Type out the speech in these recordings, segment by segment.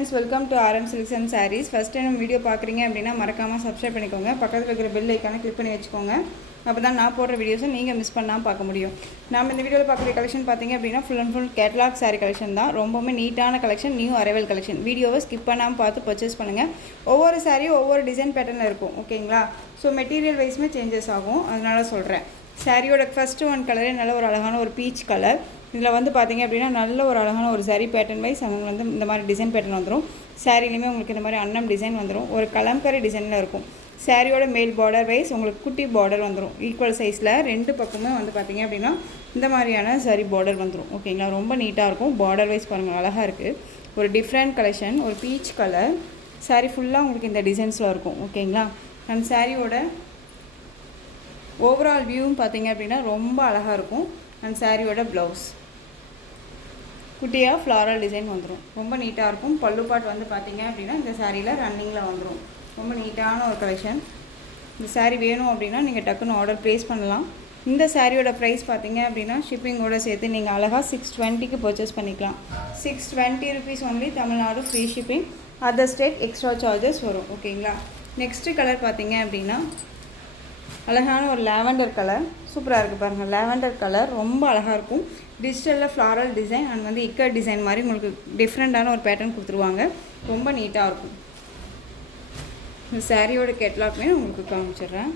friends, welcome to RM Silks and Sarees. First time video பார்க்குறீங்க அப்படின்னா மறக்காமல் subscribe பண்ணிக்கோங்க. பக்கத்தில் இருக்கிற பெல் ஐக்கானை கிளிக் பண்ணி வச்சுக்கோங்க. அப்போ தான் நான் போடுற வீடியோஸை நீங்கள் மிஸ் பண்ணாமல் பார்க்க முடியும். நம்ம இந்த வீடியோவில் பார்க்குற கலெக்ஷன் பார்த்தீங்க அப்படின்னா full and full catalogue sari collection தான். ரொம்பவுமே நீட்டான கலெக்ஷன், நியூ அரைவல் கலெக்ஷன். வீடியோவை ஸ்கிப் பண்ணாமல் பார்த்து பர்ச்சேஸ் பண்ணுங்கள். ஒவ்வொரு சாரியும் ஒவ்வொரு டிசைன் பேட்டர்னில் இருக்கும், ஓகேங்களா? ஸோ மெட்டீரியல் வைஸுமே சேஞ்சஸ் ஆகும், அதனால சொல்கிறேன். சாரியோட ஃபஸ்ட்டு ஒன் கலரே நல்ல ஒரு அழகான ஒரு பீச் கலர். இதில் வந்து பார்த்திங்க அப்படின்னா நல்ல ஒரு அழகான ஒரு சாரீ பேட்டர்ன் வைஸ் அவங்க வந்து இந்த மாதிரி டிசைன் பேட்டர்ன் வந்துடும். சாரிலையுமே உங்களுக்கு இந்த மாதிரி அன்னம் டிசைன் வந்துடும், ஒரு கலம்கரி டிசைனில் இருக்கும். சாரியோட மேல் பார்டர் வைஸ் உங்களுக்கு குட்டி பார்டர் வந்துடும், ஈக்குவல் சைஸில் ரெண்டு பக்கமே வந்து பார்த்திங்க அப்படின்னா இந்த மாதிரியான சாரி பார்டர் வந்துடும், ஓகேங்களா? ரொம்ப நீட்டாக இருக்கும். பார்டர் வைஸ் பாருங்கள், அழகாக இருக்குது. ஒரு டிஃப்ரெண்ட் கலெக்ஷன், ஒரு பீச் கலர். சாரீ ஃபுல்லாக உங்களுக்கு இந்த டிசைன்ஸில் இருக்கும், ஓகேங்களா? அண்ட் சாரியோட ஓவரால் வியூவும் பார்த்திங்க அப்படின்னா ரொம்ப அழகாக இருக்கும். அண்ட் சாரியோட ப்ளவுஸ் குட்டியாக ஃப்ளாரல் டிசைன் வந்துடும், ரொம்ப நீட்டாக இருக்கும். பல்லு பாட் வந்து பார்த்திங்க அப்படின்னா இந்த சாரியில் ரன்னிங்கில் வந்துடும். ரொம்ப நீட்டான ஒரு கலெக்ஷன். இந்த சாரீ வேணும் அப்படின்னா நீங்கள் டக்குன்னு ஆர்டர் ப்ளேஸ் பண்ணலாம். இந்த சாரியோட ப்ரைஸ் பார்த்திங்க அப்படின்னா ஷிப்பிங்கோடு சேர்த்து நீங்கள் அழகாக 620க்கு பர்ச்சேஸ் பண்ணிக்கலாம். 620 rupees only, Tamil Nadu free shipping. Other state extra charges வரும், ஓகேங்களா? நெக்ஸ்ட்டு கலர் பார்த்திங்க அப்படின்னா அழகான ஒரு லாவெண்டர் கலர், சூப்பராக இருக்குது பாருங்கள். லாவெண்டர் கலர் ரொம்ப அழகாக இருக்கும். டிஜிட்டலில் ஃப்ளாரல் டிசைன் அண்ட் வந்து இக்கர் டிசைன் மாதிரி உங்களுக்கு டிஃப்ரெண்ட்டான ஒரு பேட்டர்ன் கொடுத்துருவாங்க, ரொம்ப நீட்டாக இருக்கும். இந்த சாரியோட கேட்லாக்மே உங்களுக்கு காமிச்சிடுறேன்.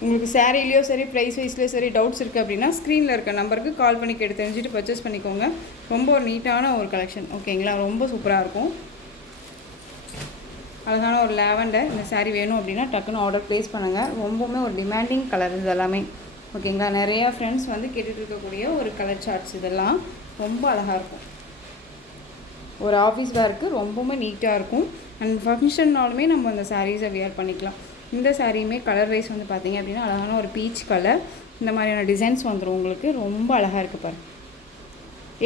உங்களுக்கு சாரிலேயோ சரி, ப்ரைஸ் வைஸ்லேயோ சரி டவுட்ஸ் இருக்குது அப்படின்னா ஸ்க்ரீனில் இருக்க நம்பருக்கு கால் பண்ணி கேட்டு தெரிஞ்சுட்டு பர்ச்சேஸ் பண்ணிக்கோங்க. ரொம்ப ஒரு நீட்டான ஒரு கலெக்ஷன், ஓகேங்களா? ரொம்ப சூப்பராக இருக்கும். அழகான ஒரு லாவெண்டர். இந்த சாரீ வேணும் அப்படின்னா டக்குன்னு ஆர்டர் ப்ளேஸ் பண்ணுங்கள். ரொம்பவுமே ஒரு டிமாண்டிங் கலர் இது எல்லாமே, ஓகேங்களா? நிறையா ஃப்ரெண்ட்ஸ் வந்து கேட்டுட்டு இருக்கக்கூடிய ஒரு கலர் சார்ட்ஸ். இதெல்லாம் ரொம்ப அழகாக இருக்கும். ஒரு ஆஃபீஸ் வேருக்கு ரொம்பவுமே நீட்டாக இருக்கும். அண்ட் ஃபங்க்ஷன்னாலுமே நம்ம அந்த சாரீஸை வியர் பண்ணிக்கலாம். இந்த சாரியுமே கலர் வைஸ் வந்து பார்த்திங்க அப்படின்னா அழகான ஒரு பீச் கலர். இந்த மாதிரியான டிசைன்ஸ் வந்துடும் உங்களுக்கு, ரொம்ப அழகாக இருக்குது பாருங்கள்.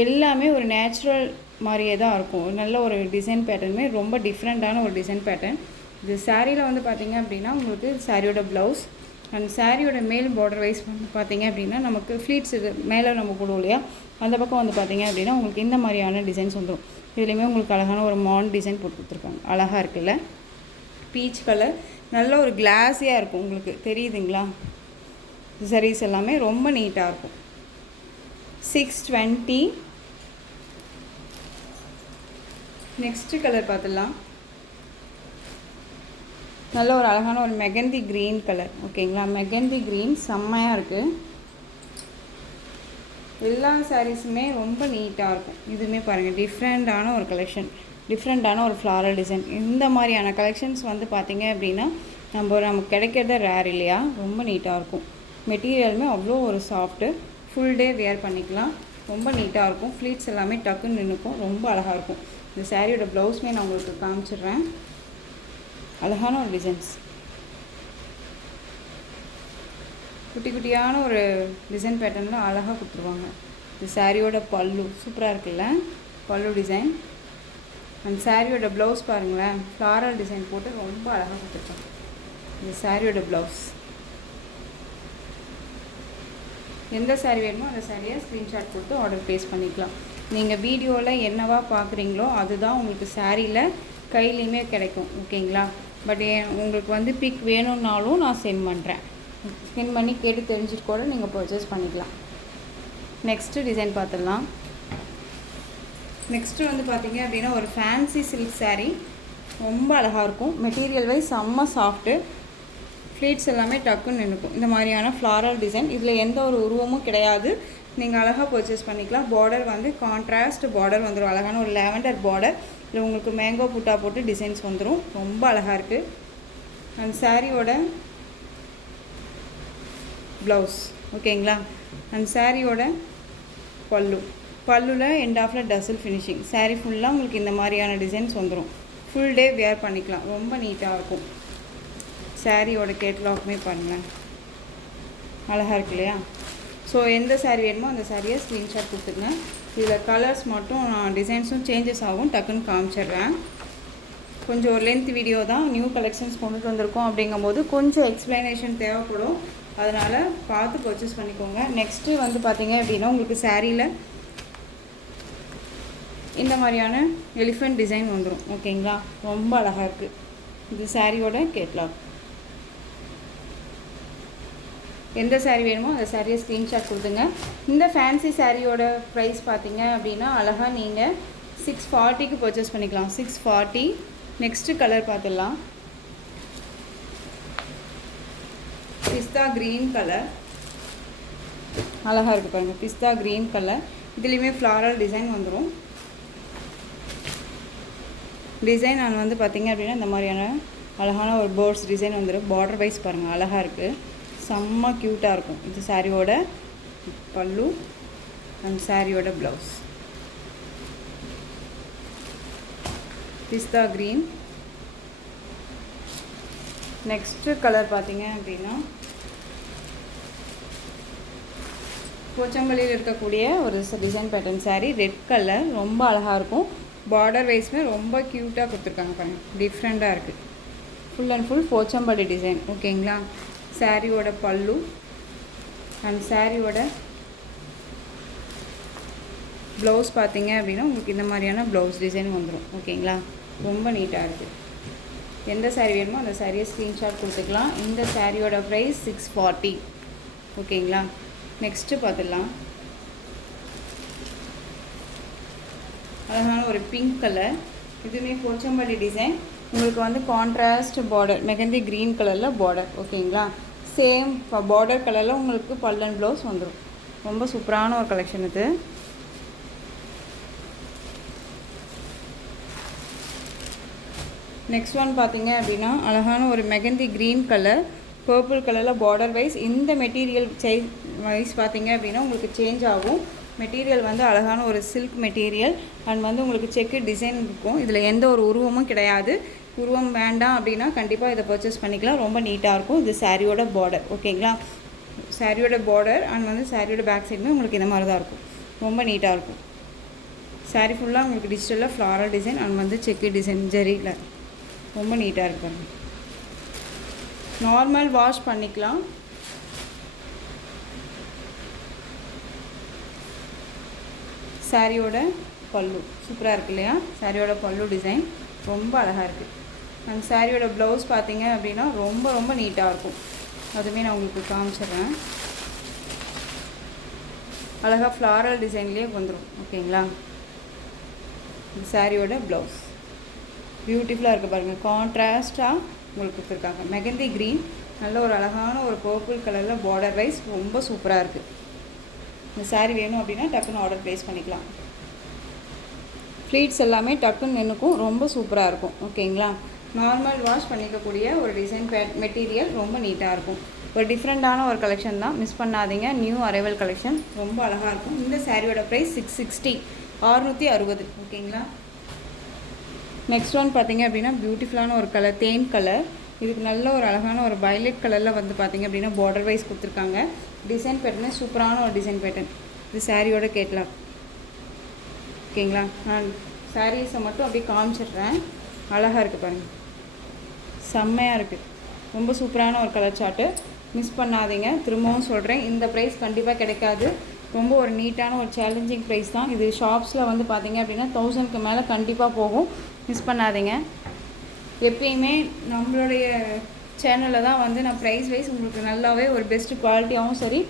எல்லாமே ஒரு நேச்சுரல் மாதிரியே தான் இருக்கும். நல்ல ஒரு டிசைன் பேட்டர்னுமே ரொம்ப டிஃப்ரெண்ட்டான ஒரு டிசைன் பேட்டர்ன். இது சாரியில் வந்து பார்த்திங்க அப்படின்னா உங்களுக்கு சாரியோட ப்ளவுஸ் அண்ட் சாரியோட மேல் பார்டர் வைஸ் வந்து பார்த்திங்க அப்படின்னா நமக்கு ஃப்ளீட்ஸ் இது மேலே நம்ம போடுவோம் இல்லையா, அந்த பக்கம் வந்து பார்த்திங்க அப்படின்னா உங்களுக்கு இந்த மாதிரியான டிசைன்ஸ் வந்துடும். இதுலேயுமே உங்களுக்கு அழகான ஒரு மான் டிசைன் போட்டு கொடுத்துருக்காங்க, அழகாக இருக்குல்ல? பீச் கலர், நல்ல ஒரு கிளாஸியாக இருக்கும், உங்களுக்கு தெரியுதுங்களா? சாரீஸ் எல்லாமே ரொம்ப நீட்டாக இருக்கும். 620. நெக்ஸ்ட்டு கலர் பார்த்துடலாம். நல்ல ஒரு அழகான ஒரு மெகந்தி க்ரீன் கலர், ஓகேங்களா? மெகந்தி க்ரீன் செம்மையாக இருக்குது. எல்லா சாரீஸுமே ரொம்ப நீட்டாக இருக்கும். இதுவுமே பாருங்கள், டிஃப்ரெண்ட்டான ஒரு கலெக்ஷன், டிஃப்ரெண்ட்டான ஒரு ஃப்ளாரல் டிசைன். இந்த மாதிரியான கலெக்ஷன்ஸ் வந்து பார்த்திங்க அப்படின்னா நமக்கு கிடைக்கிறத ரேர் இல்லையா? ரொம்ப நீட்டாக இருக்கும். மெட்டீரியலுமே அவ்வளோ ஒரு சாஃப்ட்டு, ஃபுல் டே வியர் பண்ணிக்கலாம். ரொம்ப நீட்டாக இருக்கும். ஃப்ளீட்ஸ் எல்லாமே டக்குன்னு நின்றுக்கும், ரொம்ப அழகாக இருக்கும். இந்த சாரியோட ப்ளவுஸுமே நான் உங்களுக்கு காமிச்சிடுறேன். அழகான ஒரு டிசைன்ஸ், குட்டி குட்டியான ஒரு டிசைன் பேட்டர்னில் அழகாக கொடுத்துருவாங்க. இந்த சாரியோட பல்லு சூப்பராக இருக்குல்ல? பல்லு டிசைன் அந்த சாரியோட ப்ளவுஸ் பாருங்களேன், ஃப்ளாரல் டிசைன் போட்டு ரொம்ப அழகாக கொடுத்துருக்காங்க. இந்த சாரியோட ப்ளவுஸ். எந்த சாரீ வேணுமோ அந்த சாரியை ஸ்க்ரீன்ஷாட் கொடுத்து ஆர்டர் ப்ளேஸ் பண்ணிக்கலாம். நீங்கள் வீடியோவில் என்னவா பார்க்குறீங்களோ அதுதான் உங்களுக்கு சாரியில் கையிலையுமே கிடைக்கும், ஓகேங்களா? பட் உங்களுக்கு வந்து பிக் வேணும்னாலும் நான் சென்ட் பண்ணுறேன். சென்ட் பண்ணி கேட்டு தெரிஞ்சுட்டு கூட நீங்கள் பர்ச்சேஸ் பண்ணிக்கலாம். நெக்ஸ்ட்டு டிசைன் பார்த்துடலாம். நெக்ஸ்ட்டு வந்து பார்த்திங்க அப்படின்னா ஒரு ஃபேன்சி சில்க் சாரீ, ரொம்ப அழகாக இருக்கும். மெட்டீரியல் வைஸ் செம்ம சாஃப்ட்டு, ஃப்ளீட்ஸ் எல்லாமே டக்குன்னு நின்றுக்கும். இந்த மாதிரியான ஃப்ளாரல் டிசைன், இதில் எந்த ஒரு உருவமும் கிடையாது. நீங்கள் அழகாக பர்ச்சேஸ் பண்ணிக்கலாம். பார்டர் வந்து கான்ட்ராஸ்ட் பார்டர் வந்துடும், அழகான ஒரு லாவெண்டர் பார்டர். இதில் உங்களுக்கு மேங்கோ புட்டா போட்டு டிசைன்ஸ் வந்துடும், ரொம்ப அழகாக இருக்குது. அண்ட் சாரியோட ப்ளவுஸ், ஓகேங்களா? அண்ட் சாரியோட பல்லுவில் எண்ட் ஆஃபில் டசல் ஃபினிஷிங். சாரீ ஃபுல்லாக உங்களுக்கு இந்த மாதிரியான டிசைன்ஸ் வந்துடும். ஃபுல் டே வியர் பண்ணிக்கலாம், ரொம்ப நீட்டாக இருக்கும். சாரியோட கேட்லாக்குமே பாருங்கள், அழகாக இருக்கு இல்லையா? ஸோ எந்த சாரீ வேணுமோ அந்த சாரியை ஸ்க்ரீன்ஷாட் கொடுத்துருங்க. இதில் கலர்ஸ் மட்டும் டிசைன்ஸும் சேஞ்சஸ் ஆகும், டக்குன்னு காமிச்சிடுறேன். கொஞ்சம் ஒரு லென்த் வீடியோ தான், நியூ கலெக்ஷன்ஸ் கொண்டுட்டு வந்திருக்கோம் அப்படிங்கும்போது கொஞ்சம் எக்ஸ்ப்ளனேஷன் தேவைப்படும், அதனால் பார்த்து பர்ச்சேஸ் பண்ணிக்கோங்க. நெக்ஸ்ட்டு வந்து பார்த்திங்க அப்படின்னா உங்களுக்கு சாரியில் இந்த மாதிரியான எலிஃபெண்ட் டிசைன் வந்துடும். ஓகேங்களா, ரொம்ப அழகாக இருக்குது. இது சாரியோட கேட்லாக். எந்த சாரீ வேணுமோ அந்த சாரியை ஸ்க்ரீன்ஷாட் கொடுத்துங்க. இந்த ஃபேன்சி சாரியோட ப்ரைஸ் பார்த்தீங்க அப்படின்னா அழகாக நீங்கள் 640க்கு பர்ச்சேஸ் பண்ணிக்கலாம். 640. நெக்ஸ்ட்டு கலர் பார்த்துடலாம். பிஸ்தா க்ரீன் கலர் அழகாக இருக்குது பாருங்கள். பிஸ்தா க்ரீன் கலர், இதுலேயுமே ஃப்ளாரல் டிசைன் வந்துடும். டிசைன் நான் வந்து பார்த்திங்க அப்படின்னா இந்த மாதிரியான அழகான ஒரு பேர்ட்ஸ் டிசைன் வந்துடும். பார்டர் வைஸ் பாருங்கள் அழகாக இருக்குது, செம்ம க்யூட்டாக இருக்கும். இது சாரியோட பல்லு அண்ட் சாரியோட ப்ளவுஸ். பிஸ்தா க்ரீன். நெக்ஸ்ட்டு கலர் பார்த்திங்க அப்படின்னா போச்சம்பள்ளியில் இருக்கக்கூடிய ஒரு design pattern sari. Red colour, ரொம்ப அழகாக இருக்கும். பார்டர் வைஸ்மே ரொம்ப க்யூட்டாக கொடுத்துருக்காங்க பாருங்கள், டிஃப்ரெண்ட்டாக இருக்குது. Full and full Pochampalli design. ஓகேங்களா, சாரியோட பல்லு அண்ட் சாரியோட ப்ளவுஸ் பார்த்தீங்க அப்படின்னா உங்களுக்கு இந்த மாதிரியான ப்ளவுஸ் டிசைன் வந்துடும். ஓகேங்களா, ரொம்ப நீட்டாக இருக்குது. எந்த சாரீ வேணுமோ அந்த சாரியை ஸ்க்ரீன்ஷாட் கொடுத்துக்கலாம். இந்த சாரியோட ப்ரைஸ் 640. ஓகேங்களா, நெக்ஸ்ட்டு பார்த்துடலாம். அழகான ஒரு பிங்க் கலர், இதுவுமே போச்சம்பள்ளி டிசைன். உங்களுக்கு வந்து கான்ட்ராஸ்ட் பார்டர், மெகந்தி க்ரீன் கலரில் பார்டர். ஓகேங்களா, சேம் பார்டர் கலரில் உங்களுக்கு பல்லன் ப்ளவுஸ் வந்துடும். ரொம்ப சூப்பரான ஒரு கலெக்ஷன் இது. நெக்ஸ்ட் ஒன் பார்த்தீங்க அப்படின்னா அழகான ஒரு மெகந்தி க்ரீன் கலர், பர்பிள் கலரில் பார்டர் வைஸ். இந்த மெட்டீரியல் வைஸ் பார்த்தீங்க அப்படின்னா உங்களுக்கு சேஞ்ச் ஆகும். மெட்டீரியல் வந்து அழகான ஒரு சில்க் மெட்டீரியல் அண்ட் வந்து உங்களுக்கு செக்கு டிசைன் இருக்கும். இதில் எந்த ஒரு உருவமும் கிடையாது. உருவம் வேண்டாம் அப்படின்னா கண்டிப்பாக இதை பர்ச்சேஸ் பண்ணிக்கலாம். ரொம்ப நீட்டாக இருக்கும். இது சாரியோட பார்டர். ஓகேங்களா, சாரியோட பார்டர் அண்ட் வந்து சாரியோட பேக் சைடுமே உங்களுக்கு இந்த மாதிரி தான் இருக்கும். ரொம்ப நீட்டாக இருக்கும். சாரி ஃபுல்லாக உங்களுக்கு டிஜிட்டலில் ஃப்ளாரல் டிசைன் அண்ட் வந்து செக்கு டிசைன் ஜரியில் ரொம்ப நீட்டாக இருக்கும். நார்மல் வாஷ் பண்ணிக்கலாம். சாரியோட பல்லு சூப்பராக இருக்குது இல்லையா? சாரியோட பல்லு டிசைன் ரொம்ப அழகாக இருக்குது. அண்ட் சாரியோட ப்ளவுஸ் பார்த்தீங்க அப்படின்னா ரொம்ப ரொம்ப நீட்டாக இருக்கும். அதுவுமே நான் உங்களுக்கு காமிச்சிடுறேன். அழகாக ஃப்ளாரல் டிசைன்லேயே வந்துடும். ஓகேங்களா, சாரியோட ப்ளவுஸ் பியூட்டிஃபுல்லாக இருக்குது பாருங்கள். கான்ட்ராஸ்ட்டாக உங்களுக்கு கொடுத்துருக்காங்க. மெகந்தி க்ரீன், நல்ல ஒரு அழகான ஒரு பர்பிள் கலரில் பார்டர் வைஸ் ரொம்ப சூப்பராக இருக்குது. இந்த சாரீ வேணும் அப்படின்னா டக்குன்னு ஆர்டர் ப்ளேஸ் பண்ணிக்கலாம். ஃப்ளீட்ஸ் எல்லாமே டக்குன்னு நின்றுக்கும், ரொம்ப சூப்பராக இருக்கும். ஓகேங்களா, நார்மல் வாஷ் பண்ணிக்கக்கூடிய ஒரு டிசைன் மெட்டீரியல் ரொம்ப நீட்டாக இருக்கும். ஒரு டிஃப்ரெண்ட்டான ஒரு கலெக்ஷன் தான், மிஸ் பண்ணாதீங்க. நியூ அரைவல் கலெக்ஷன் ரொம்ப அழகாக இருக்கும். இந்த சாரியோட ப்ரைஸ் 660, 660. ஓகேங்களா, நெக்ஸ்ட் ஒன் பார்த்தீங்க அப்படின்னா பியூட்டிஃபுல்லான ஒரு கலர், தேன் கலர். இதுக்கு நல்ல ஒரு அழகான ஒரு வயலட் கலரில் வந்து பார்த்திங்க அப்படின்னா பார்டர் வைஸ் கொடுத்துருக்காங்க. டிசைன் பேட்டர்னே சூப்பரான ஒரு டிசைன் பேட்டர்ன். இது சாரியோட கேட்லாக். ஓகேங்களா, நான் சாரீஸை மட்டும் அப்படியே காமிச்சிடுறேன். அழகாக இருக்குது பாருங்கள், செம்மையாக இருக்குது. ரொம்ப சூப்பரான ஒரு கலர் சார்ட்டு, மிஸ் பண்ணாதீங்க. திரும்பவும் சொல்கிறேன், இந்த ப்ரைஸ் கண்டிப்பாக கிடைக்காது. ரொம்ப ஒரு நீட்டான ஒரு சேலஞ்சிங் ப்ரைஸ் தான் இது. ஷாப்ஸில் வந்து பார்த்திங்க அப்படின்னா 1000க்கு மேலே கண்டிப்பாக போகும், மிஸ் பண்ணாதீங்க. எப்பயுமே நம்மளுடைய சேனலில் தான் வந்து நான் ப்ரைஸ் வைஸ் உங்களுக்கு நல்லாவே ஒரு பெஸ்ட்டு குவாலிட்டியாகவும் சரி,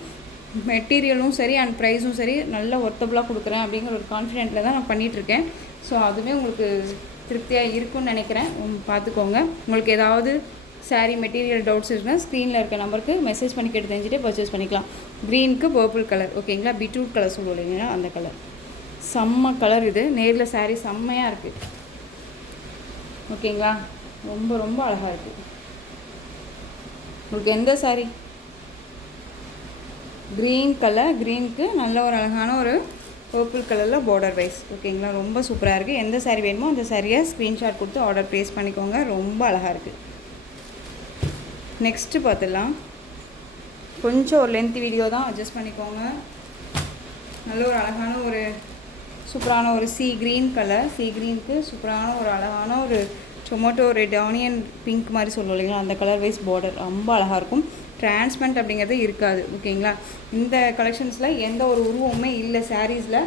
மெட்டீரியலும் சரி அண்ட் ப்ரைஸும் சரி நல்ல ஒர்த்தபுளாக கொடுக்குறேன் அப்படிங்கிற ஒரு கான்ஃபிடென்ட்டில் தான் நான் பண்ணிகிட்ருக்கேன். ஸோ அதுவே உங்களுக்கு திருப்தியாக இருக்கும்னு நினைக்கிறேன். பார்த்துக்கோங்க. உங்களுக்கு ஏதாவது சாரீ மெட்டீரியல் டவுட்ஸ் இருக்குன்னா ஸ்க்ரீனில் இருக்க நம்பருக்கு மெசேஜ் பண்ணி கேட்டு தெரிஞ்சுட்டு பர்ச்சேஸ் பண்ணிக்கலாம். க்ரீனுக்கு பர்பிள் கலர். ஓகேங்களா, பீட்ரூட் கலர் சொல்லுவோம் இல்லைங்களா, அந்த கலர். செம்ம கலர் இது. நேரில் சாரீ செம்மையாக இருக்குது. ஓகேங்களா, ரொம்ப ரொம்ப அழகாக இருக்குது. உங்களுக்கு எந்த சாரீ? க்ரீன் கலர், க்ரீனுக்கு நல்ல ஒரு அழகான ஒரு பர்பிள் கலரில் பார்டர் வைஸ். ஓகேங்களா, ரொம்ப சூப்பராக இருக்குது. எந்த சாரீ வேணுமோ அந்த சாரியை ஸ்க்ரீன்ஷாட் கொடுத்து ஆர்டர் ப்ளேஸ் பண்ணிக்கோங்க. ரொம்ப அழகாக இருக்குது. நெக்ஸ்ட்டு பார்த்துடலாம். கொஞ்சம் ஒரு லென்த் வீடியோ தான், அட்ஜஸ்ட் பண்ணிக்கோங்க. நல்ல ஒரு அழகான ஒரு சூப்பரான ஒரு சீ க்ரீன் கலர். சீ க்ரீனுக்கு சூப்பரான ஒரு அழகான ஒரு டொமேட்டோ ரெட் ஆனியன் பிங்க் மாதிரி சொல்லுவோம் இல்லைங்களா, அந்த கலர் வைஸ் பார்டர் ரொம்ப அழகாக இருக்கும். டிரான்ஸ்பரண்ட் அப்படிங்கிறது இருக்காது. ஓகேங்களா, இந்த கலெக்ஷன்ஸில் எந்த ஒரு உருவமுமே இல்லை சாரீஸில்.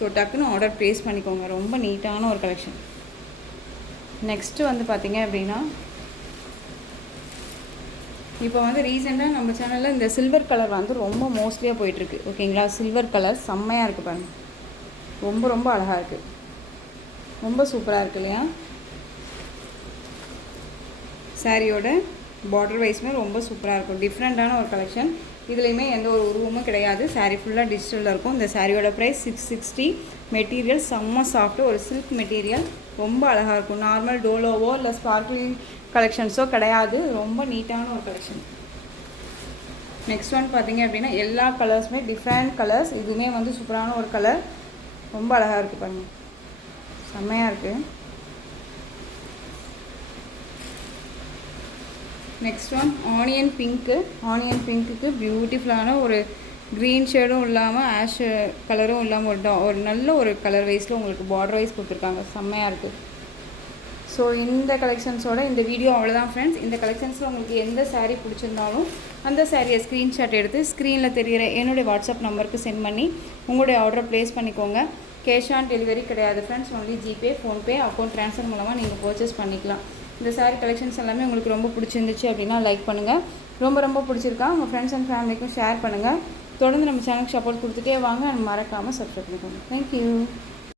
ஸோ டக்குன்னு ஆர்டர் ப்ளேஸ் பண்ணிக்கோங்க. ரொம்ப நீட்டான ஒரு கலெக்ஷன். நெக்ஸ்ட்டு வந்து பார்த்திங்க அப்படின்னா, இப்போ வந்து ரீசெண்டாக நம்ம சேனலில் இந்த சில்வர் கலர் வந்து ரொம்ப மோஸ்ட்லியாக போயிட்டுருக்கு. ஓகேங்களா, சில்வர் கலர் செம்மையாக இருக்குது பாருங்கள். ரொம்ப ரொம்ப அழகாக இருக்குது. ரொம்ப சூப்பராக இருக்குது இல்லையா? சாரியோட பார்டர் வைஸ்மே ரொம்ப சூப்பராக இருக்கும். டிஃப்ரெண்ட்டான ஒரு கலெக்ஷன். இதுலேயுமே எந்த ஒரு உருவமும் கிடையாது. சாரீ ஃபுல்லாக டிஜிட்டலில் இருக்கும். இந்த சாரியோட ப்ரைஸ் 660. மெட்டீரியல் செம்ம சாஃப்ட்டு, ஒரு சில்க் மெட்டீரியல். ரொம்ப அழகாக இருக்கும். நார்மல் டோலோவோ இல்லை ஸ்பார்க்லிங் கலெக்ஷன்ஸோ கிடையாது. ரொம்ப நீட்டான ஒரு கலெக்ஷன். நெக்ஸ்ட் ஒன் பார்த்திங்க அப்படின்னா, எல்லா கலர்ஸுமே டிஃப்ரெண்ட் கலர்ஸ். இதுவுமே வந்து சூப்பரான ஒரு கலர். ரொம்ப அழகாக இருக்குது பாருங்கள். செம்மையாக இருக்குது. Next one onion pink. Onion பிங்க்குக்கு பியூட்டிஃபுல்லான ஒரு க்ரீன் ஷேடும் இல்லாமல் ஆஷ் கலரும் இல்லாமல் ஒரு நல்ல ஒரு கலர் வைஸில் உங்களுக்கு பார்டர் வைஸ் கொடுத்துருக்காங்க. செம்மையாக இருக்குது. ஸோ இந்த கலெக்ஷன்ஸோட இந்த வீடியோ அவ்வளோதான் ஃப்ரெண்ட்ஸ். இந்த கலெக்ஷன்ஸில் உங்களுக்கு எந்த சாரீ பிடிச்சிருந்தாலும் அந்த சாரியை ஸ்க்ரீன்ஷாட் எடுத்து ஸ்க்ரீனில் தெரிகிற என்னுடைய வாட்ஸ்அப் நம்பருக்கு சென்ட் பண்ணி உங்களுடைய ஆர்டரை ப்ளேஸ் பண்ணிக்கோங்க. கேஷ் ஆன் டெலிவரி கிடையாது friends. Only GPay, PhonePe, account transfer மூலமாக நீங்கள் பர்ச்சேஸ் பண்ணிக்கலாம். இந்த சாரீ கலெக்ஷன்ஸ் எல்லாமே உங்களுக்கு ரொம்ப பிடிச்சிருந்துச்சு அப்படின்னா லைக் பண்ணுங்கள். ரொம்ப பிடிச்சிருக்கா உங்கள் ஃப்ரெண்ட்ஸ் அண்ட் ஃபேமிலிக்கும் ஷேர் பண்ணுங்கள். தொடர்ந்து நம்ம சேனலுக்கு சப்போர்ட் கொடுத்துட்டே வாங்க. மறக்காமல் சப்ஸ்கிரைப் பண்ணிக்கோங்க. தேங்க்யூ.